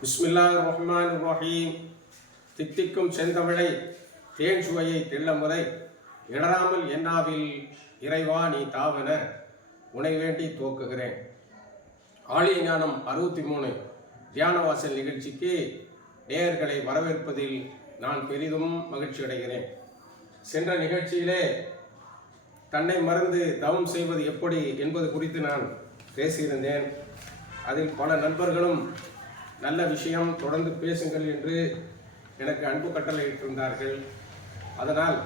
பிஸ்மில்லா ரஹ்மான் ரஹீம் தித்திக்கும் செந்தமிழை தேன் சுவையை தெள்ள முறை இடராமல் என்னாவில் இறைவா நீ தாவன உனை வேண்டி துவக்குகிறேன். ஆழிய ஞானம் அறுபத்தி மூணு தியானவாசல் நிகழ்ச்சிக்கு நேயர்களை வரவேற்பதில் நான் பெரிதும் மகிழ்ச்சி அடைகிறேன். சென்ற நிகழ்ச்சியிலே தன்னை மறந்து தவம் செய்வது எப்படி என்பது குறித்து நான் பேசியிருந்தேன். அதில் பல நண்பர்களும் நல்ல விஷயம் தொடர்ந்து பேசுங்கள் என்று எனக்கு அன்பு கட்டளையிட்டிருந்தார்கள். அதனால்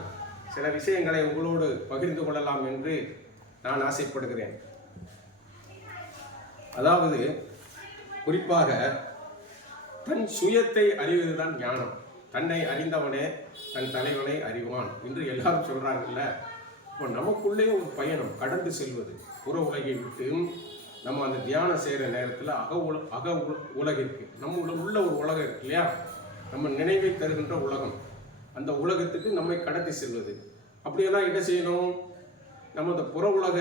சில விஷயங்களை உங்களோடு பகிர்ந்து கொள்ளலாம் என்று நான் ஆசைப்படுகிறேன். அதாவது குறிப்பாக தன் சுயத்தை அறிவதுதான் ஞானம். தன்னை அறிந்தவனே தன் தலைவனை அறிவான் என்று எல்லாரும் சொல்றாங்கல்ல. இப்போ நமக்குள்ளே ஒரு பயணம் கடந்து செல்வது. புற உலகை விட்டு நம்ம அந்த தியானம் செய்கிற நேரத்தில் அக உல அக உல- உலகிற்கு நம்ம உள்ள உள்ள ஒரு உலகம் இருக்கு இல்லையா? நம்ம நினைவை தருகின்ற உலகம். அந்த உலகத்துக்கு நம்மை கடத்தி செல்வது. அப்படியெல்லாம் என்ன செய்யணும்? நம்ம அந்த புற உலக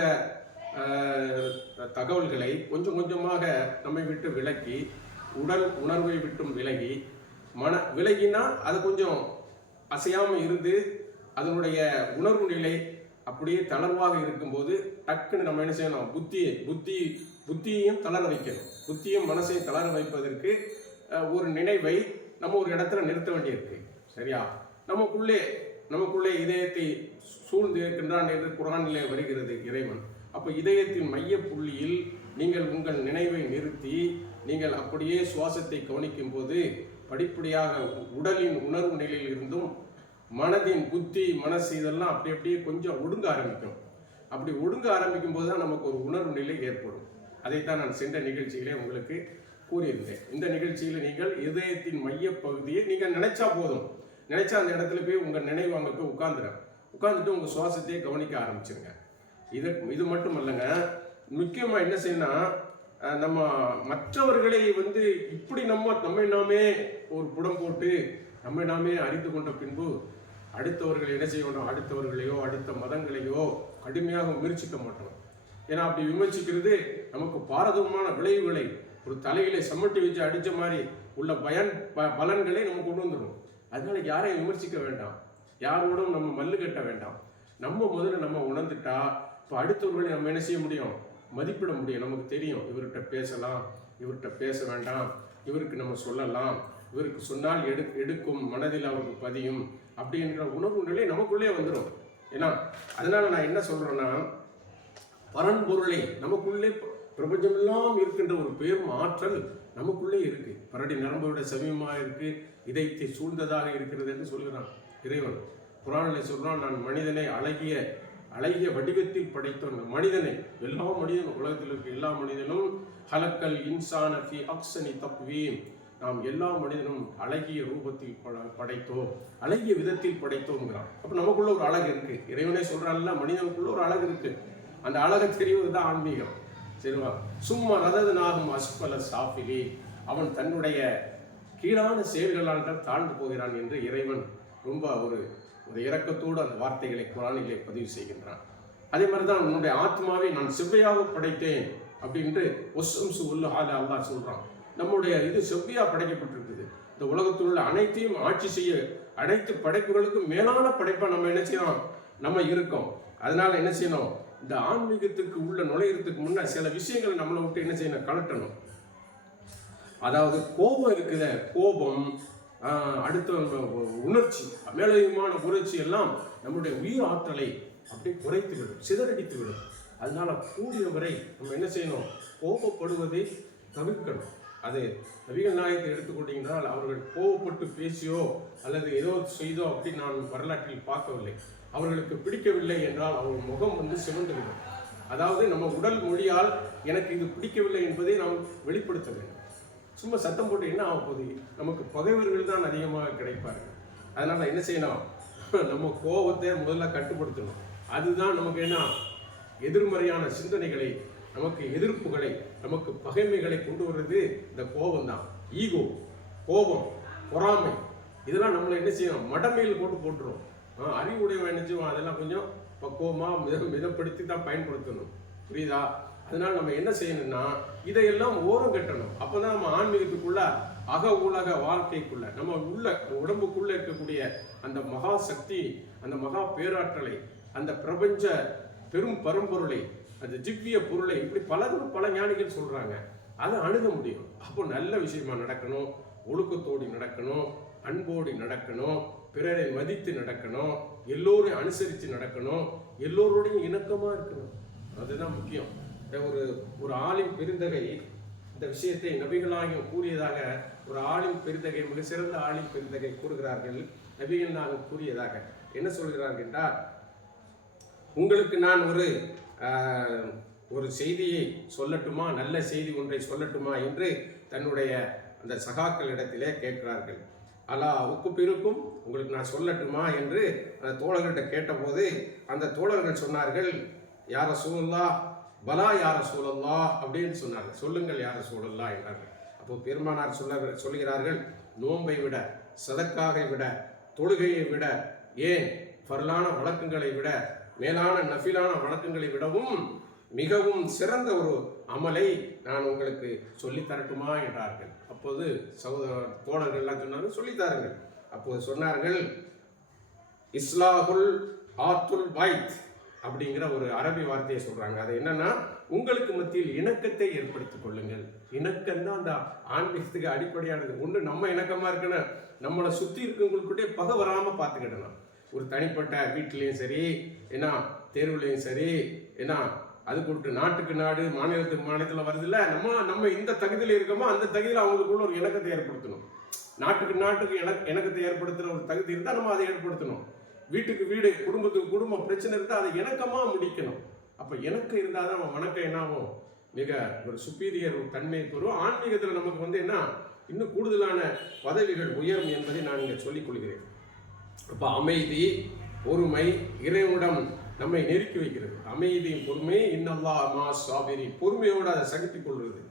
தகவல்களை கொஞ்சம் கொஞ்சமாக நம்மை விட்டு விலக்கி உடல் உணர்வை விட்டும் விலகி மன விலகினா அது கொஞ்சம் அசையாமல் இருந்து அதனுடைய உணர்வு நிலை அப்படியே தளர்வாக இருக்கும்போது டக்குன்னு நம்ம என்ன செய்யணும்? புத்தியை புத்தி புத்தியையும் தளர வைக்கணும். புத்தியும் மனசையும் தளர வைப்பதற்கு ஒரு நினைவை நம்ம ஒரு இடத்துல நிறுத்த வேண்டியிருக்கு. சரியா? நமக்குள்ளே நமக்குள்ளே இதயத்தை சூழ்ந்து இருக்கின்றான் என்று குரானிலே வருகிறது இறைவன். அப்போ இதயத்தின் மைய புள்ளியில் நீங்கள் உங்கள் நினைவை நிறுத்தி நீங்கள் அப்படியே சுவாசத்தை கவனிக்கும் போது படிப்படியாக உடலின் உணர்வு நிலையில் இருந்தும் மனதின் புத்தி மனசு இதெல்லாம் அப்படி அப்படியே கொஞ்சம் ஒடுங்க ஆரம்பிக்கும். அப்படி ஒடுங்க ஆரம்பிக்கும் போது தான் நமக்கு ஒரு உணர்வு நிலை ஏற்படும். அதைத்தான் நான் சென்ற நிகழ்ச்சிகளே உங்களுக்கு கூறியிருந்தேன். இந்த நிகழ்ச்சியில் நீங்கள் இதயத்தின் மையப்பகுதியை நீங்கள் நினைச்சா போதும். நினைச்சா அந்த இடத்துல போய் உங்கள் நினைவு அங்கே போய் உட்காந்துடும் உட்காந்துட்டு உங்கள் சுவாசத்தையே கவனிக்க ஆரம்பிச்சிருங்க. இது இது மட்டும் இல்லைங்க. முக்கியமாக என்ன செய்யணும் நம்ம மற்றவர்களை வந்து இப்படி நம்ம நம்மை நாமே ஒரு புடம் போட்டு நம்மை நாமே அறிந்து கொண்ட பின்பு அடுத்தவர்களை என்ன செய்ய வேண்டும் அடுத்தவர்களையோ அடுத்த மதங்களையோ கடுமையாக முயற்சிக்க மாட்டோம். ஏன்னா அப்படி விமர்சிக்கிறது நமக்கு பாரதமான விளைவுகளை ஒரு தலையில சம்மட்டி வச்சு அடித்த மாதிரி உள்ள பயன் ப- பலன்களை நம்ம கொண்டு வந்துடும் அதனால யாரையும் விமர்சிக்க வேண்டாம். யாரோடும் நம்ம மல்லு கட்ட வேண்டாம். நம்ம முதல்ல நம்ம உணர்ந்துட்டா இப்போ அடுத்தவர்களை நம்ம என்ன செய்ய முடியும்? மதிப்பிட முடியும். நமக்கு தெரியும். இவர்கிட்ட பேசலாம் இவர்கிட்ட பேச வேண்டாம் இவருக்கு நம்ம சொல்லலாம் இவருக்கு சொன்னால் எடு எடுக்கும் மனதில் அவருக்கு பதியும். அப்படிங்கிற உணர்வு நிலை நமக்குள்ளே வந்துடும் ஏன்னா அதனால நான் என்ன சொல்றேன்னா பரன்பொருளை நமக்குள்ளே பிரபஞ்சமெல்லாம் இருக்கின்ற ஒரு பெரும் ஆற்றல் நமக்குள்ளே இருக்கு. பரடி நரம்புடைய சமீபமாக இருக்கு இதயத்தை சூழ்ந்ததாக இருக்கிறது என்று சொல்கிறான் இறைவன். புராணனை சொல்றான் நான் மனிதனை அழகிய அழகிய வடிவத்தில் படைத்தோன் மனிதனை எல்லா மனிதனும் உலகத்தில் இருக்க எல்லா மனிதனும் ஹலக்கல் இன்சான ஃபி அக்ஸனி தப்வீம் நாம் எல்லா மனிதனும் அழகிய ரூபத்தில் பட- படைத்தோம் அழகிய விதத்தில் படைத்தோங்கிறான் அப்போ நமக்குள்ள ஒரு அழகு இருக்கு. இறைவனே சொல்றான்ல மனிதனுக்குள்ள ஒரு அழகு இருக்கு. அந்த அழகை தெரிவது தான் ஆன்மீகம். சரிவா? சும்மா ரதது நாகும் அஸ்பல சாஃபிலி அவன் தன்னுடைய கீழான செயல்களால் தான் தாழ்ந்து போகிறான் என்று இறைவன் ரொம்ப ஒரு ஒரு இரக்கத்தோடு அந்த வார்த்தைகளை குரானிலே பதிவு செய்கின்றான். அதே மாதிரி தான் உன்னுடைய ஆத்மாவை நான் செவ்வையாக படைத்தேன் அப்படின்ட்டு ஒசம் சுல்லு ஆலா அல்லாஹ் சொல்கிறான் நம்முடைய இது செவ்வையா படைக்கப்பட்டிருக்குது. இந்த உலகத்தில் உள்ள அனைத்தையும் ஆட்சி செய்ய அனைத்து படைப்புகளுக்கும் மேலான படைப்பை நம்ம என்ன செய்யணும்? நம்ம இருக்கோம். அதனால என்ன செய்யணும்? இந்த ஆன்மீகத்துக்கு உள்ள நுழையிறதுக்கு முன்னே சில விஷயங்களை நம்மளை விட்டு என்ன செய்யணும்? கலட்டணும் அதாவது கோபம் இருக்குத கோபம் அடுத்த உணர்ச்சி மேலதிகமான உணர்ச்சி எல்லாம் நம்முடைய உயிர் ஆற்றலை அப்படியே குறைத்து விடும் சிதறடித்து விடும். அதனால கூடிய வரை நம்ம என்ன செய்யணும்? கோபப்படுவதை தவிர்க்கணும். அது நபிகள் நாயகத்தை எடுத்துக்கொண்டீங்கனால் அவர்கள் கோபப்பட்டு பேசியோ அல்லது ஏதோ செய்தோ அப்படி நான் வரலாற்றில் பார்க்கவில்லை. அவர்களுக்கு பிடிக்கவில்லை என்றால் அவர்கள் முகம் வந்து சிவந்துவிடும். அதாவது நம்ம உடல் மொழியால் எனக்கு இது பிடிக்கவில்லை என்பதை நாம் வெளிப்படுத்த வேண்டும். சும்மா சத்தம் போட்டு என்ன ஆக போகுது? நமக்கு பகைவர்கள் தான் அதிகமாக கிடைப்பார்கள். அதனால் என்ன செய்யணும்? நம்ம கோபத்தை முதல்ல கட்டுப்படுத்தணும். அதுதான் நமக்கு என்ன? எதிர்மறையான சிந்தனைகளை நமக்கு எதிர்ப்புகளை நமக்கு பகைமைகளை கொண்டு வர்றது இந்த கோபம் தான் ஈகோ கோபம் பொறாமை. இதெல்லாம் நம்மளை என்ன செய்யணும் மடமையில் போட்டு போட்டுரும். அறிவுடையவன் என்ன செய்வோம் அதெல்லாம் கொஞ்சம் பக்குவமாக மித மிதப்படுத்தி தான் பயன்படுத்தணும். புரியுதா? அதனால் நம்ம என்ன செய்யணும்னா இதையெல்லாம் ஓரம் கட்டணும். அப்போ தான் நம்ம ஆன்மீகத்துக்குள்ள அக உலக வாழ்க்கைக்குள்ள நம்ம உள்ள உடம்புக்குள்ள இருக்கக்கூடிய அந்த மகா சக்தி அந்த மகா பேராற்றலை அந்த பிரபஞ்ச பெரும் பரம்பொருளை அந்த ஜிவ்விய பொருளை இப்படி பலரும் பல ஞானிகள் சொல்கிறாங்க அதை அணுக முடியும். அப்போ நல்ல விஷயமா நடக்கணும். ஒழுக்கத்தோடு நடக்கணும். அன்போடு நடக்கணும். பிறரை மதித்து நடக்கணும். எல்லோரையும் அனுசரித்து நடக்கணும். எல்லோரோடையும் இணக்கமாக இருக்கணும். அதுதான் முக்கியம். இந்த ஒரு ஒரு ஆளின் பெருந்தகை இந்த விஷயத்தை நபிகளாகியும் கூறியதாக ஒரு ஆளின் பெருந்தகை மிக சிறந்த ஆளின் பெருந்தகை கூறுகிறார்கள். நபிகள் நாங்கள் கூறியதாக என்ன சொல்கிறார்கள் என்றால் உங்களுக்கு நான் ஒரு ஒரு செய்தியை சொல்லட்டுமா? நல்ல செய்தி ஒன்றை சொல்லட்டுமா என்று தன்னுடைய அந்த சகாக்களிடத்திலே கேட்கிறார்கள். அலா உப்பு பிறக்கும் உங்களுக்கு நான் சொல்லட்டுமா? என்று அந்த தோழர்கள்ட்ட கேட்டபோது அந்த தோழர்கள் சொன்னார்கள் யார சூழல்லா பலா யார சூழல்லா அப்படின்னு சொன்னார்கள். சொல்லுங்கள் யார சூழல்லா என்றார்கள். அப்போ பெருமானார் சொல்ல சொல்கிறார்கள் நோன்பை விட சதக்காகை விட தொழுகையை விட ஏன்? பரலான வழக்கங்களை விட மேலான நஃபிலான வணக்கங்களை விடவும் மிகவும் சிறந்த ஒரு அமலை நான் உங்களுக்கு சொல்லி தரட்டுமா என்றார்கள். அப்போது சகோதர தோழர்கள் எல்லாம் சொன்னாங்க சொல்லித் தாருங்கள். அப்போது சொன்னார்கள் இஸ்லாஹுல் ஆத்துல் பைத் அப்படிங்கிற ஒரு அரபி வார்த்தையை சொல்றாங்க. அது என்னன்னா உங்களுக்கு மத்தியில் இணக்கத்தை ஏற்படுத்திக் கொள்ளுங்கள். இணக்கம் தான் அந்த ஆன்மீகத்துக்கு அடிப்படையானது. ஒன்று நம்ம இணக்கமா இருக்கணும். நம்மளை சுற்றி இருக்கவங்களுக்கிட்டே பகை வராமல் பார்த்துக்கிடணும். ஒரு தனிப்பட்ட வீட்லேயும் சரி ஏன்னா தேர்வுலையும் சரி ஏன்னா அது கொடுத்து நாட்டுக்கு நாடு மாநிலத்துக்கு மாநிலத்தில் வருதுல்ல நம்ம நம்ம இந்த தகுதியில் இருக்கோமோ அந்த தகுதியில் அவங்களுக்குள்ள ஒரு இணக்கத்தை ஏற்படுத்தணும். நாட்டுக்கு நாட்டுக்கு இண இணக்கத்தை ஏற்படுத்துகிற ஒரு தகுதி இருந்தால் நம்ம அதை ஏற்படுத்தணும். வீட்டுக்கு வீடு குடும்பத்துக்கு குடும்பம் பிரச்சனை இருந்தால் அதை இணக்கமாக முடிக்கணும். அப்போ இணக்கம் இருந்தால் தான் அவன் வணக்கம் என்னாகும்? மிக ஒரு சுப்பீரியர் ஒரு தன்மை பெறும் ஆன்மீகத்தில் நமக்கு வந்து என்ன? இன்னும் கூடுதலான பதவிகள் உயரும் என்பதை நான் இங்கே சொல்லிக் கொள்கிறேன். அப்போ அமைதி பொறுமை இறைவனிடம் நம்மை நெருக்கி வைக்கிறது. அமைதியும் பொறுமை இன்னல்லா மா சாபிரி பொறுமையோடு அதை சகித்து கொள்வது.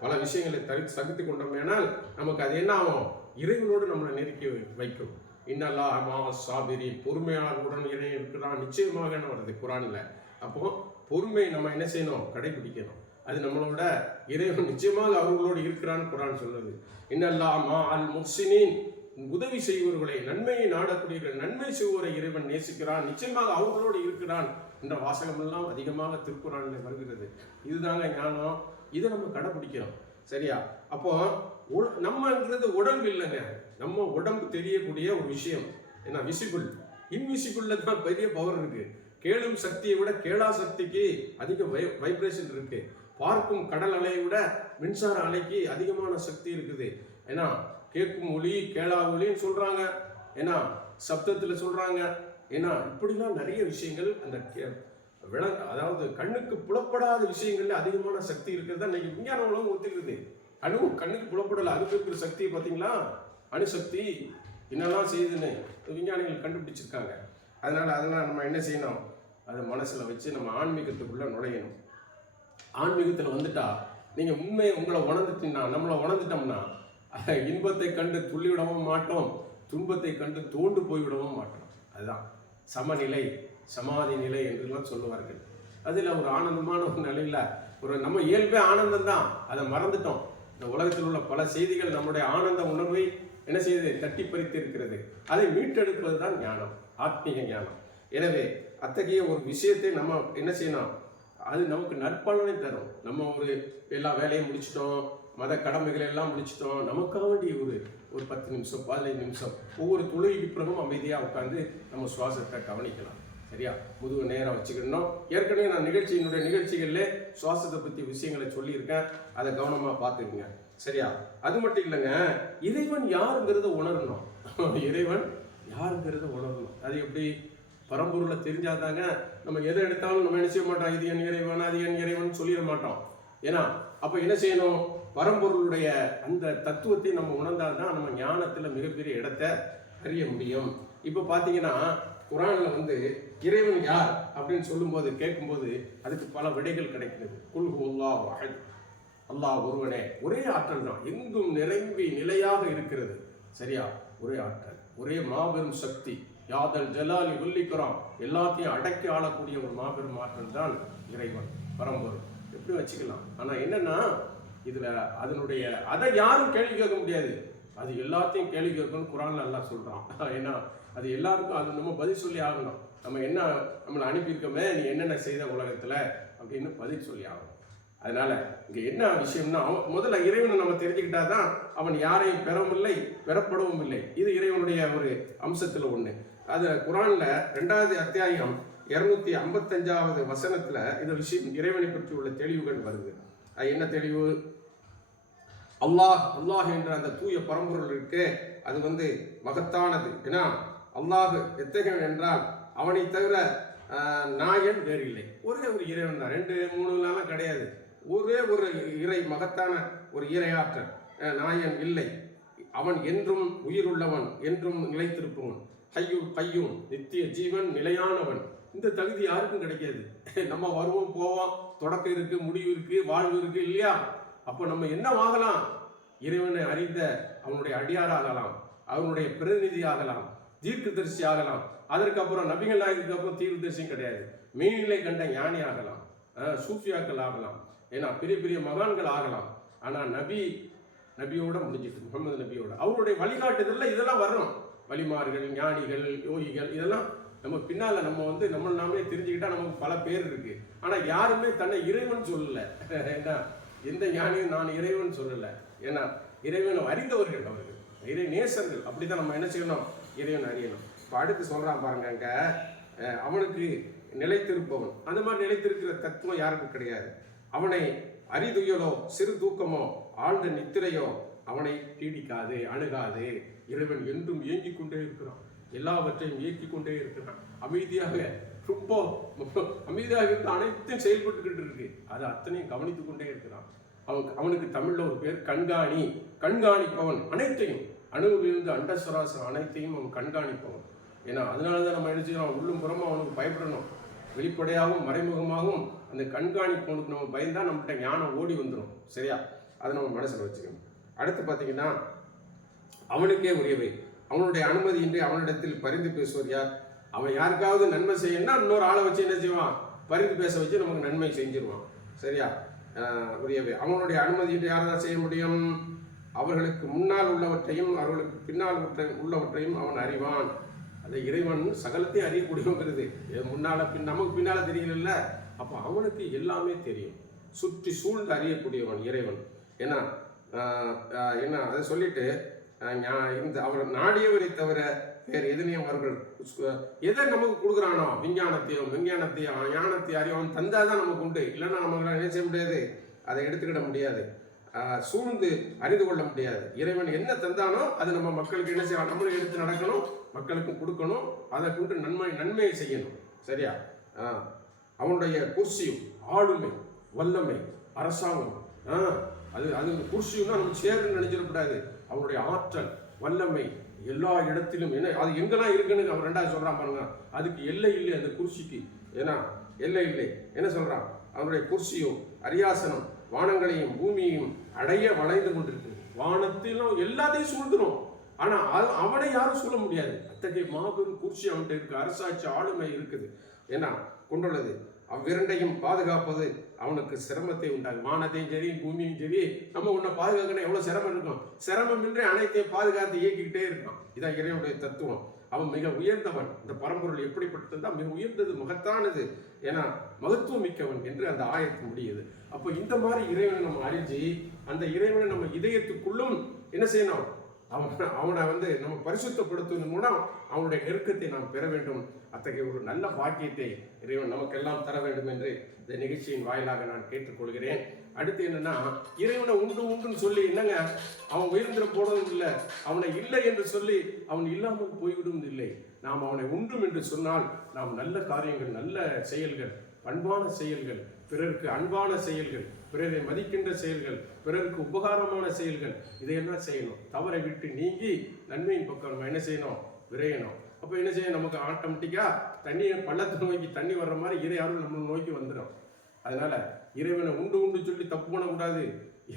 பல விஷயங்களை தரி சகித்து கொண்டோமேனால் நமக்கு அது என்ன ஆகும்? இறைவனோடு நம்மளை நெருக்கி வை- வைக்கும். இன்னல்லா மா சாபிரி பொறுமையாளர்களுடன் இறைவன் இருக்கிறான். நிச்சயமாக என்ன வருது? குரானில். அப்போ பொறுமை நம்ம என்ன செய்யணும்? கடைபிடிக்கணும். அது நம்மளோட இறைவன் நிச்சயமாக அவர்களோடு இருக்கிறான்னு குரான் சொல்லுது. இன்னல்லா மா அல் முஹ்சினின். உதவி செய்வர்களை நன்மையை நாடக்கூடியவர்கள் நன்மை செய்வோரை இறைவன் நேசிக்கிறான் நிச்சயமாக அவர்களோடு இருக்கிறான் என்ற வாசகமெல்லாம் அதிகமாக திருக்குறானில் வருகிறது. இதுதாங்க ஞானம். இதை நம்ம கடைபிடிக்கிறோம். சரியா? அப்போ உ- நம்மன்றது உடம்பு இல்லைங்க. நம்ம உடம்பு தெரியக்கூடிய ஒரு விஷயம். ஏன்னா விசிபிள் இன்விசிபிள்ல தான் பெரிய பவர் இருக்கு. கேளும் சக்தியை விட கேளா சக்திக்கு அதிக வை வைப்ரேஷன் இருக்கு. பார்க்கும் கடல் அலையை விட மின்சார அலைக்கு அதிகமான சக்தி இருக்குது. ஏன்னா கேட்கும் ஒளி கேளா ஒளின்னு சொல்கிறாங்க ஏன்னா சப்தத்தில் சொல்கிறாங்க ஏன்னா இப்படிலாம் நிறைய விஷயங்கள் அந்த கே- விள அதாவது கண்ணுக்கு புலப்படாத விஷயங்கள்ல அதிகமான சக்தி இருக்கிறதா இன்னைக்கு விஞ்ஞான உலகம் ஒத்துக்குது அணு கண்ணுக்கு புலப்படலை. அதுக்கு இருக்கிற சக்தியை பார்த்தீங்களா? அணுசக்தி என்னெல்லாம் செய்யுதுன்னு விஞ்ஞானிகள் கண்டுபிடிச்சிருக்காங்க. அதனால் அதெல்லாம் நம்ம என்ன செய்யணும்? அதை மனசில் வச்சு நம்ம ஆன்மீகத்துக்குள்ளே நுழையணும். ஆன்மீகத்தில் வந்துட்டா நீங்கள் உண்மையை உங்களை உணர்ந்துட்டீங்கன்னா நம்மளை உணர்ந்துட்டோம்னா இன்பத்தை கண்டு துள்ளிவிடவும் மாட்டோம் துன்பத்தை கண்டு தோண்டு போய்விடவும் மாட்டோம். அதுதான். சமநிலை சமாதி நிலை என்றெல்லாம் சொல்லுவார்கள். அதில் ஒரு ஆனந்தமான ஒரு நிலையில் ஒரு நம்ம இயல்பே ஆனந்தம் தான். அதை மறந்துட்டோம். இந்த உலகத்தில் உள்ள பல செய்திகள் நம்முடைய ஆனந்த உணர்வை என்ன செய்து தட்டி பறித்து இருக்கிறது. அதை மீட்டெடுப்பது தான் ஞானம் ஆத்மீக ஞானம். எனவே அத்தகைய ஒரு விஷயத்தை நம்ம என்ன செய்யணும்? அது நமக்கு நற்பலனை தரும். நம்ம ஒரு எல்லா வேலையும் முடிச்சிட்டோம் மத கடமைகளை எல்லாம் முடிச்சிட்டோம். நமக்காக வேண்டிய ஒரு ஒரு பத்து நிமிஷம் பதினைந்து நிமிஷம் ஒவ்வொரு தொழுகைக்கு பிறகும் அமைதியாக உட்காந்து நம்ம சுவாசத்தை கவனிக்கலாம். சரியா? முதுகு நேரம் வச்சுக்கணும் ஏற்கனவே நான் நிகழ்ச்சியினுடைய நிகழ்ச்சிகளில் சுவாசத்தை பற்றி விஷயங்களை சொல்லியிருக்கேன். அதை கவனமாக பார்த்துக்குங்க. சரியா? அது மட்டும் இல்லைங்க இறைவன் யாருங்கிறத உணரணும். இறைவன் யாருங்கிறத உணரணும். அது எப்படி? பரம்பொருளை தெரிஞ்சாதாங்க நம்ம எதை எடுத்தாலும் நம்ம என்ன செய்ய மாட்டோம்? இது என் இறைவன் அது என் இறைவன் சொல்லிட மாட்டோம். ஏன்னா அப்போ என்ன செய்யணும்? பரம்பொருளுடைய அந்த தத்துவத்தை நம்ம உணர்ந்தாதான் நம்ம ஞானத்தில் மிகப்பெரிய இடத்தை அறிய முடியும். இப்போ பார்த்தீங்கன்னா குரானில் வந்து இறைவன் யார் அப்படின்னு சொல்லும்போது கேட்கும்போது அதுக்கு பல விடைகள் கிடைக்கிறது. குல் அல்லாஹ் அஹத். அல்லாஹ் ஒருவனே. ஒரே ஆற்றல் தான். எங்கும் நிரம்பி நிலையாக இருக்கிறது. சரியா? ஒரே ஆற்றல். ஒரே மாபெரும் சக்தி. யாதல் ஜலாலி உள்ளிக்கிறோம் எல்லாத்தையும் அடக்கி ஆளக்கூடிய ஒரு மாபெரும் ஆற்றல் தான் இறைவன். பரம்பொருள். எப்படி வச்சுக்கலாம்? ஆனால் என்னென்னா இதில் அதனுடைய அதை யாரும் கேள்வி கேட்க முடியாது. அது எல்லாத்தையும் கேள்வி கேட்கணும்னு குரான் நல்லா சொல்கிறான் ஏன்னா அது எல்லாருக்கும் அது நம்ம பதில் சொல்லி ஆகணும். நம்ம என்ன நம்மளை அனுப்பியிருக்கோமே நீ என்னென்ன செய்த உலகத்தில் அப்படின்னு பதில் சொல்லி ஆகணும். அதனால இங்கே என்ன விஷயம்னா அவன் முதல்ல இறைவனை நம்ம தெரிஞ்சுக்கிட்டா தான் அவன் யாரையும் பெறவும் இல்லை பெறப்படவும் இல்லை இது இறைவனுடைய ஒரு அம்சத்தில் ஒன்று அது குரானில் ரெண்டாவது அத்தியாயம் இரநூத்தி ஐம்பத்தஞ்சாவது வசனத்தில் இந்த விஷயம் இறைவனை பற்றி உள்ள தெளிவுகள் வருது. அது என்ன தெளிவு? அல்லாஹ் அல்லாஹ் என்ற அந்த தூய பரம்பொருள் இருக்கு அது வந்து மகத்தானது. ஏன்னா அல்லாஹ் எத்தகையவன் என்றால் அவனை தவிர நாயன் வேறு இல்லை ஒரே ஒரு இறைவன் தான். ரெண்டு மூணுலாம் கிடையாது. ஒரே ஒரு இறை மகத்தான ஒரு இறையாற்றல் நாயன் இல்லை. அவன் என்றும் உயிருள்ளவன் என்றும் நிலைத்திருப்பவன். ஹையு கையும் நித்திய ஜீவன் நிலையானவன். இந்த தகுதி யாருக்கும் கிடைக்காது. நம்ம வருவோம் போவோம் தொடக்கம் இருக்கு முடிவு இருக்கு வாழ்வு இருக்கு இல்லையா? அப்போ நம்ம என்ன ஆகலாம் இறைவனை அறிந்த அவனுடைய அடியாராகலாம் அவனுடைய பிரதிநிதி ஆகலாம் தீர்க்க தரிசி ஆகலாம். அதற்கப்புறம் நபிகள் நாயகத்துக்கு அப்புறம் தீர்க்கதரிசியும் கிடையாது. மீனிலை கண்ட ஞானி ஆகலாம். சூஃபியாக்கள் ஆகலாம். ஏன்னா பெரிய பெரிய மகான்கள் ஆகலாம். ஆனால் நபி நபியோட முடிஞ்சிட்டு முகமது நபியோட. அவருடைய வழிகாட்டுதல்ல இதெல்லாம் வரணும். வழிமார்கள் ஞானிகள் யோகிகள் இதெல்லாம் நம்ம பின்னால நம்ம வந்து நம்ம நாமளே தெரிஞ்சுக்கிட்டா நமக்கு பல பேர் இருக்கு. ஆனா யாருமே தன்னை இறைவன் சொல்லல. என்ன எந்த ஞானியும் நான் இறைவன் சொல்லலை. ஏன்னா இறைவனை அறிந்தவர்கள் அவர்கள். இறை நேசர்கள். அப்படிதான் நம்ம என்ன செய்யணும்? இறைவன் அறியணும். இப்போ அடுத்து சொல்கிறான் பாருங்க அங்கே அவனுக்கு நிலைத்திருப்பவன். அந்த மாதிரி நிலைத்திருக்கிற தத்துவம் யாருக்கும் கிடையாது. அவனை அரிதுயலோ சிறு தூக்கமோ ஆழ்ந்த நித்திரையோ அவனை பீடிக்காது அணுகாது. இறைவன் என்றும் இயங்கிக் கொண்டே இருக்கிறான். எல்லாவற்றையும் இயக்கிக் கொண்டே இருக்கிறான். அமைதியாக ரொம்ப அமைதியாக இருந்து அனைத்தும் செயல்பட்டுக்கிட்டு இருக்கு. அதை அத்தனையும் கவனித்துக் கொண்டே இருக்கிறான். அவன் அவனுக்கு தமிழ்ல ஒரு பேர் கண்காணி. கண்காணிப்பவன் அனைத்தையும். அணுவிலிருந்து அண்டஸ்வராசம் அனைத்தையும் அவன் கண்காணிப்பவன். ஏன்னா அதனால தான் நம்ம என்ன உள்ளும் புறமும் அவனுக்கு பயப்படணும். வெளிப்படையாகவும் மறைமுகமாகவும் அந்த கண்காணிப்பவனுக்கு நம்ம பயந்தா நம்மகிட்ட ஞானம் ஓடி வந்துடும் சரியா? அதை நம்ம மனசில் வச்சுக்கணும். அடுத்து பார்த்தீங்கன்னா அவனுக்கே உரியவை. அவனுடைய அனுமதியின்றி அவனிடத்தில் பரிந்து பேசுவது யார்? அவன் யாருக்காவது நன்மை செய்யணும்னா இன்னொரு ஆளை வச்சு என்ன செய்வான்? பரிந்து பேச வச்சு நமக்கு நன்மை செஞ்சிருவான். சரியா? உரியவை. அவனுடைய அனுமதியின்றி யாரால் செய்ய முடியும்? அவர்களுக்கு முன்னால் உள்ளவற்றையும் அவர்களுக்கு பின்னால் உள்ளவற்றையும் அவன் அறிவான். அந்த இறைவன் சகலத்தையும் அறியக்கூடியவங்கிறது முன்னால் பின் நமக்கு பின்னால் தெரியல அப்போ அவனுக்கு எல்லாமே தெரியும். சுற்றி சூழ்ந்து அறியக்கூடியவன் இறைவன். ஏன்னா என்ன அதை சொல்லிட்டு இந்த அவர் நாடியவரை தவிர வேறு எதனையும் அவர்கள் எதை நமக்கு கொடுக்குறானோ? விஞ்ஞானத்தையும் விஞ்ஞானத்தையும் ஞானத்தையும் அறியும் தந்தால் தான் நமக்கு உண்டு. இல்லைன்னா நமக்கு என்ன செய்ய முடியாது? அதை எடுத்துக்கிட முடியாது. சூழ்ந்து அறிந்து கொள்ள முடியாது. இறைவன் என்ன தந்தானோ அது நம்ம மக்களுக்கு என்ன செய்யணும்? நம்மளும் எடுத்து நடக்கணும் மக்களுக்கு கொடுக்கணும் அதை கொண்டு நன்மை நன்மையை செய்யணும். சரியா? அவனுடைய குர்சியும் ஆளுமை வல்லமை அரசாங்கம் அது அது குர்சியும்னா நம்ம சேருன்னு நினைச்சிடக்கூடாது. அவனுடைய ஆற்றல் வல்லமை எல்லா இடத்திலும் என்ன அது எங்கெல்லாம் இருக்குன்னு அவன் ரெண்டாவது சொல்கிறான் பாருங்க. அதுக்கு எல்லை இல்லை அந்த குர்சிக்கு. ஏன்னா எல்லை இல்லை. என்ன சொல்கிறான் அவனுடைய குர்சியும் அரியாசனம் வானங்களையும் பூமியையும் அடைய வளைந்து கொண்டிருக்கு. வானத்திலும் எல்லாத்தையும் சூழ்ந்துடும் ஆனால் அது- அவனை யாரும் சொல்ல முடியாது. அத்தகைய மாபெரும் குர்சி அவன்கிட்ட இருக்கு. அரசாட்சி ஆளுமை இருக்குது. ஏன்னா கொண்டுள்ளது. அவ்விரண்டையும் பாதுகாப்பது அவனுக்கு சிரமத்தை உண்டாகும் வானத்தையும் சரி பூமியும் சரி நம்ம உன்னை பாதுகாக்கணும். எவ்வளோ சிரமம் இருக்கும்? சிரமமின்றி அனைத்தையும் பாதுகாத்து இயக்கிக்கிட்டே இருக்கான். இதான் இறைவனுடைய தத்துவம். அவன் மிக உயர்ந்தவன். இந்த பரம்பொருள் எப்படிப்பட்டதுன்னா மிக உயர்ந்தது மகத்தானது. ஏன்னா மகத்துவம் மிக்கவன் என்று அந்த ஆயத்து முடியுது. அப்போ இந்த மாதிரி இறைவனை நம்ம அறிஞ்சு அந்த இறைவனை நம்ம இதயத்துக்குள்ளும் என்ன செய்யணும்? அவன் அவனை வந்து நம்ம பரிசுத்தப்படுத்துவதன் மூலம் அவனுடைய நெருக்கத்தை நாம் பெற வேண்டும். அத்தகைய ஒரு நல்ல பாக்கியத்தை இறைவன் நமக்கெல்லாம் தர வேண்டும் என்று இந்த நிகழ்ச்சியின் வாயிலாக நான் கேட்டுக்கொள்கிறேன். அடுத்து என்னன்னா இறைவனை உண்டு உண்டுன்னு சொல்லி என்னங்க? அவன் உயர்ந்திர போனதும் இல்லை அவனை இல்லை என்று சொல்லி அவன் இல்லாமல் போய்விடும் இல்லை. நாம் அவனை உண்டும் என்று சொன்னால் நாம் நல்ல காரியங்கள் நல்ல செயல்கள் பண்பான செயல்கள் பிறருக்கு அன்பான செயல்கள் பிறரை மதிக்கின்ற செயல்கள் பிறருக்கு உபகாரமான செயல்கள் இதையெல்லாம் செய்யணும். தவறை விட்டு நீங்கி நன்மையின் பக்கம் நம்ம என்ன செய்யணும்? விரையணும். அப்போ என்ன செய்யணும்? நமக்கு ஆட்டோமேட்டிக்காக தண்ணியை பள்ளத்தை நோக்கி தண்ணி வர்ற மாதிரி இறை அருள் நம்மளை நோக்கி வந்துடும். அதனால இறைவனை உண்டு உண்டு சொல்லி தப்பு பண்ணக்கூடாது.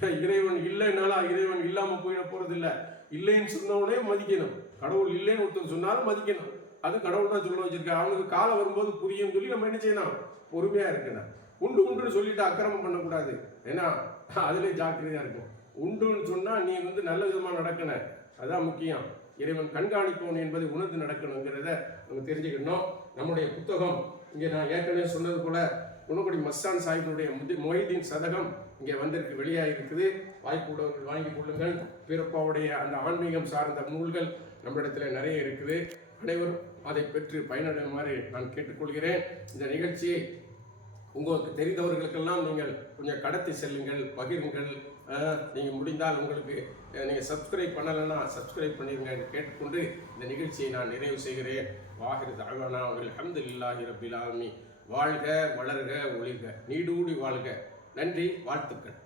ஏன் இறைவன் இல்லைனாலும் இறைவன் இல்லாமல் போயிட போகிறது இல்லை இல்லைன்னு சொன்னவனே மதிக்கணும். கடவுள் இல்லைன்னு ஒருத்தர் சொன்னாலும் மதிக்கணும். அது கடவுள் தான் சொல்ல வச்சிருக்காரு. அவனுக்கு காலம் வரும்போது புரியும் சொல்லி நம்ம என்ன செய்யணும்? பொறுமையாக இருக்கணும். உண்டு உண்டுன்னு சொல்லிட்டு அக்கிரமம் பண்ணக்கூடாது. ஏன்னா அதுலேயே ஜாக்கிரதையாக இருக்கும். உண்டுன்னு சொன்னால் நீ வந்து நல்ல விதமாக நடக்கண. அதுதான் முக்கியம். இறைவன் கண்காணிப்பவன் என்பதை உணர்ந்து நடக்கணுங்கிறத நம்ம தெரிஞ்சுக்கணும். நம்முடைய புத்தகம் இங்கே நான் ஏற்கனவே சொன்னது போல குணக்குடி மஸ்தான் சாஹிபினுடைய முதி மொஹிதீன் சதகம் இங்கே வந்திருக்கு வெளியாக இருக்குது வாய்ப்பு உள்ளவர்கள் வாங்கிக் கொள்ளுங்கள். பிறப்பாவுடைய அந்த ஆன்மீகம் சார்ந்த நூல்கள் நம்மிடத்தில் நிறைய இருக்குது. அனைவரும் அதை பெற்று பயனடையுமாறு நான் கேட்டுக்கொள்கிறேன். இந்த நிகழ்ச்சியை உங்களுக்கு தெரிந்தவர்களுக்கெல்லாம் நீங்கள் கொஞ்சம் கடத்தி செல்லுங்கள் பகிருங்கள். நீங்கள் முடிந்தால் உங்களுக்கு நீங்கள் சப்ஸ்கிரைப் பண்ணலைன்னா சப்ஸ்கிரைப் பண்ணிடுங்க என்று கேட்டுக்கொண்டு இந்த நிகழ்ச்சியை நான் நிறைவு செய்கிறேன். வாகிரு தாழ்வானா அஹமது இல்லாஹி ரபிலாமி வாழ்க வளர்க ஒளிர்க. நீடூடி வாழ்க. நன்றி வாழ்த்துக்கள்.